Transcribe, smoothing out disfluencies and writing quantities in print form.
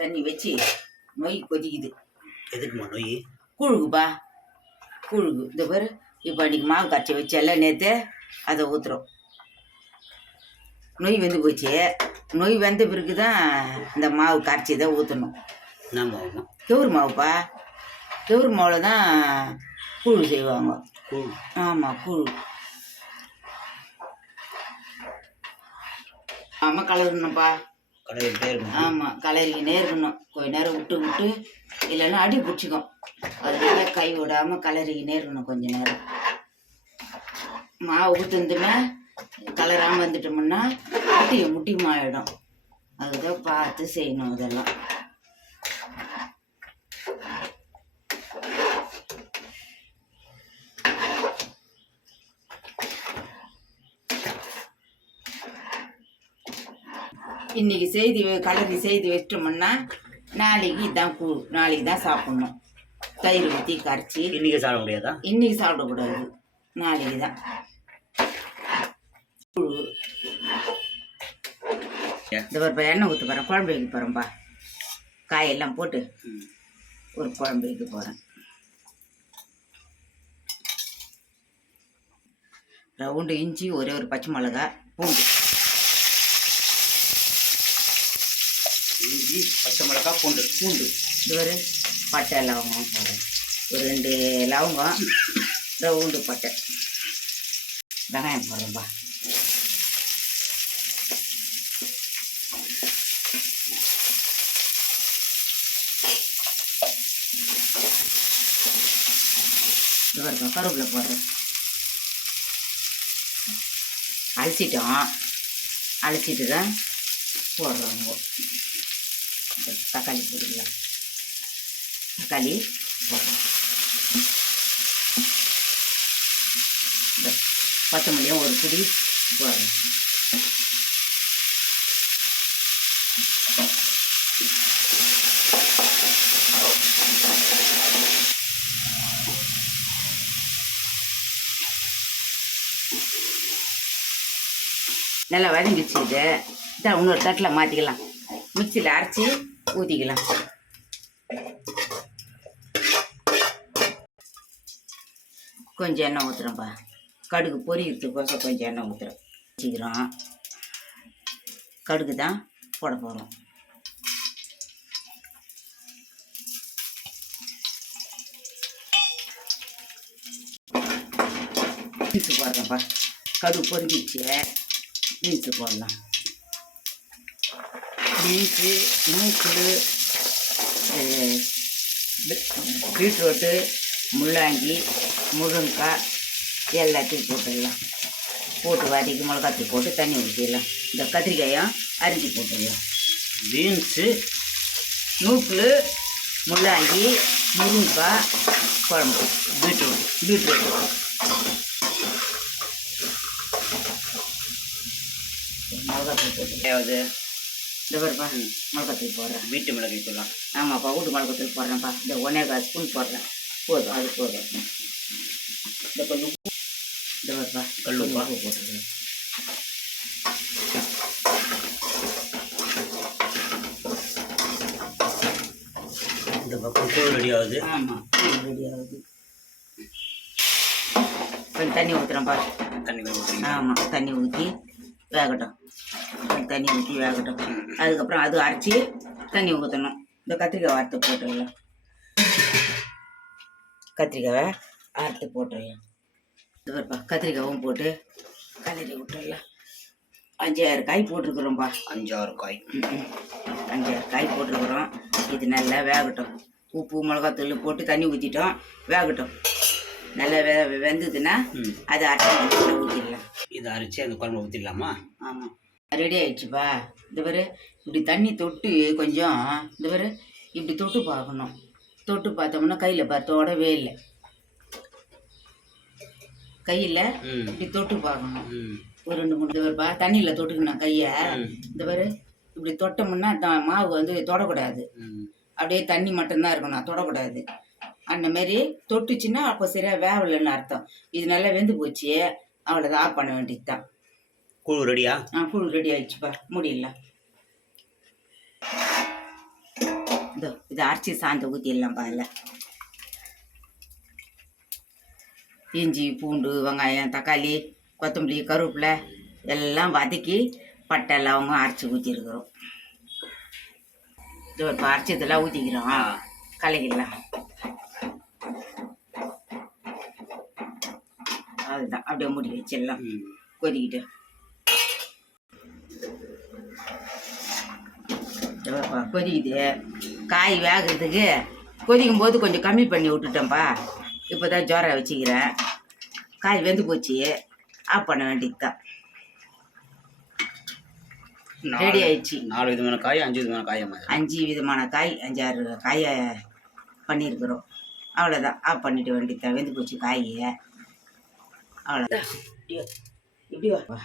தண்ணி வச்சு நொய் கொதிக்குது. எதுக்குமா நொய்? கூழுக்குப்பா, கூழுக்கு. இந்த பேர் இப்போ அன்றைக்கி மாவு கரைச்சி வச்சல நேற்று, அதை ஊற்றுறோம். நொய் வெந்து போச்சு. நொய் வெந்த பிறகு தான் இந்த மாவு கரைச்சி தான் ஊற்றணும். என்ன மாவுமா? கெவுரு மாவுப்பா. கெவுரு மாவில் தான் கூழ் செய்வாங்க. கூழ்? ஆமாம், கூழ். ஆமாம், கலரணும்ப்பா. ஆமாம், கலரிக்கினே இருக்கணும். கொஞ்ச நேரம் விட்டு விட்டு, இல்லைன்னா அடி பிடிச்சிக்கும். அதனால கை விடாமல் கலரிக்கினே இருக்கணும் கொஞ்ச நேரம். மாவு ஊற்றுந்துமே கலராமல் வந்துட்டோம்னா முட்டியுமா ஆகிடும். அதுதான் பார்த்து செய்யணும் இதெல்லாம். இன்னைக்கு செய்தி கலரி செய்தி வச்சிட்டோம்னா நாளைக்கு இதான் கூழ், நாளைக்கு தான் சாப்பிட்ணும். தயிர் ஊற்றி கரைச்சி. இன்னைக்கு சாப்பிட முடியாதா? இன்னைக்கு சாப்பிடக்கூடாது, நாளைக்கு தான் கூழ். இந்த ஒரு எண்ணெய் ஊற்ற போகிறேன், குழம்பு வைக்க போகிறேன்ப்பா. காயெல்லாம் போட்டு ஒரு குழம்பு வைக்க போகிறேன். ரவுண்டு இஞ்சி, ஒரே ஒரு பச்சை மிளகா, பூண்டு. இஞ்சி, பச்சை மிளகா, பூண்டு. இது ஒரு பட்டை லவங்கம் போடுறேன். ஒரு 2 லவங்கம், ரவுண்டு பட்டை. வெங்காயம் போடுறேன்ப்பா. இது வரைக்கும் கருவேப்பிலை போடுறேன். அழைச்சிட்டு தான் போடுறோங்க. தக்காளி போட்டுக்கலாம். தக்காளி போடுறோம். இந்த பச்சை மிளகாயும் ஒரு பிடி போடுறோம். நல்லா வதங்கிடுச்சு. இது இதான் இன்னொரு தட்டில் மாற்றிக்கலாம். மிக்சியில் அரைச்சி ஊற்றிக்கலாம். கொஞ்சம் எண்ணெய் ஊற்றுறோம்ப்பா. கடுகு பொரிக்கிறதுக்கோசம் கொஞ்சம் எண்ணெய் ஊற்றுறோம். வச்சுக்கிறோம். கடுகு தான் போட போகிறோம். பீன்ஸு போடுறோம்ப்பா. கடுகு பொரிஞ்சிச்சு, பீன்ஸு போடலாம். பீன்ஸு, நூக்கல், பீட்ரூட்டு, முள்ளாங்கி, முருங்கைக்காய் எல்லாத்தையும் போட்டுடலாம். போட்டு வதக்கி மிளகாத்தூள் போட்டு தண்ணி ஊற்றிடலாம். இந்த கத்திரிக்காயும் அரிஞ்சு போட்டுடலாம். பீன்ஸு, நூக்கல், முள்ளாங்கி, முருங்கைக்காய் குழம்பு, பீட்ரூட்டு மிளகாத்தூள் போட்டு. ஏதாவது இந்த பாருப்பா, மிளகாத்தூள் போடுறேன். வீட்டு மிளகாய் தூளா? ஆமாப்பா, வீட்டு மிளகாத்தூள் போடுறேன்ப்பா. இந்த 1.25 ஸ்பூன் போடுறேன். போதும், அது போதும். இந்த கொஞ்சம் இந்த பாருப்பா, கல்லுப்பா போட்டுருக்கேன். இந்த பக்கம் கூழ் ரெடி ஆகுது. ஆமாம், கூழ் ரெடி ஆகுது. கொஞ்சம் தண்ணி ஊற்றுறேன்ப்பா. தண்ணி ஊற்றுறீங்க? ஆமாம், தண்ணி ஊற்றி வேகட்டும். தண்ணி ஊற்றி வேகட்டும். அதுக்கப்புறம் அது அரைச்சி தண்ணி ஊற்றணும். இந்த கத்திரிக்காய் வறுத்து போட்டுடலாம். கத்திரிக்காவை அறுத்து போட்டுடலாம். இது வரப்பா, கத்திரிக்காவும் போட்டு கலரி விட்டுடலாம். 5-6 காய் போட்டிருக்குறோம்ப்பா. 5-6 காய்? 5-6 காய் போட்டிருக்குறோம். இது நல்லா வேகட்டும். உப்பு மிளகாத்தூள் போட்டு தண்ணி ஊற்றிட்டோம், வேகட்டும். நல்லா வெந்ததுன்னா அதை அரைச்சி ஊற்றிடலாம். இதை அரைச்சி அந்த குழம்பு ஊற்றிடலாமா? ஆமாம், ரெடி ஆயிடுச்சுப்பா. இந்த பேர் இப்படி தண்ணி தொட்டு கொஞ்சம், இந்த பேர் இப்படி தொட்டு பார்க்கணும். தொட்டு பார்த்தோம்னா கையில் தொடவே இல்லை. கையில் இப்படி தொட்டு பார்க்கணும். ஒரு 2-3 பேர்ப்பா தண்ணியில் தொட்டுக்கணும் கையை. இந்த பேர் இப்படி தொட்டோம்னா மாவு வந்து தொடக்கூடாது. அப்படியே தண்ணி மட்டும்தான் இருக்கணும், தொடக்கூடாது. அந்த மாதிரி தொட்டுச்சுன்னா அப்போ சரியாக வேவலைன்னு அர்த்தம். இது நல்லா வெந்து போச்சு, அவ்வளோதான். ஆஃப் பண்ண வேண்டியது தான். கூழ் ரெடியா? கூழ் ரெடி ஆயிடுச்சுப்பா. முடியல. இதை அரைச்சி சாந்த ஊற்றிடலாம்ப்பா அதில். இஞ்சி பூண்டு வெங்காயம் தக்காளி கொத்தமல்லி கருவேப்பிலை எல்லாம் வதக்கி பட்டை லவங்கம் அரைச்சி ஊற்றிருக்கிறோம். இப்போ அரைச்சதெல்லாம் ஊற்றிக்கிறோம், கலக்கிடலாம். அதுதான் அப்படியே மூடி வச்சிடலாம் கொதிக்கிட்டு. கொதிக்குது. காய் வேகிறதுக்கு கொதிக்கும் போது கொஞ்சம் கம்மி பண்ணி விட்டுட்டேன்ப்பா. இப்போ தான் ஜோரை வச்சுக்கிறேன். காய் வெந்து போச்சு, ஆஃப் பண்ண வேண்டியது தான். ரெடி ஆயிடுச்சு. 4 விதமான காய் 5 விதமான காயம்மா. 5 விதமான காய் 5-6 காயை பண்ணியிருக்கிறோம். அவ்வளோதான், ஆஃப் பண்ணிட்டு வேண்டியது தான். வெந்து போச்சு காய். அவ்வளோதான். இப்படி வா.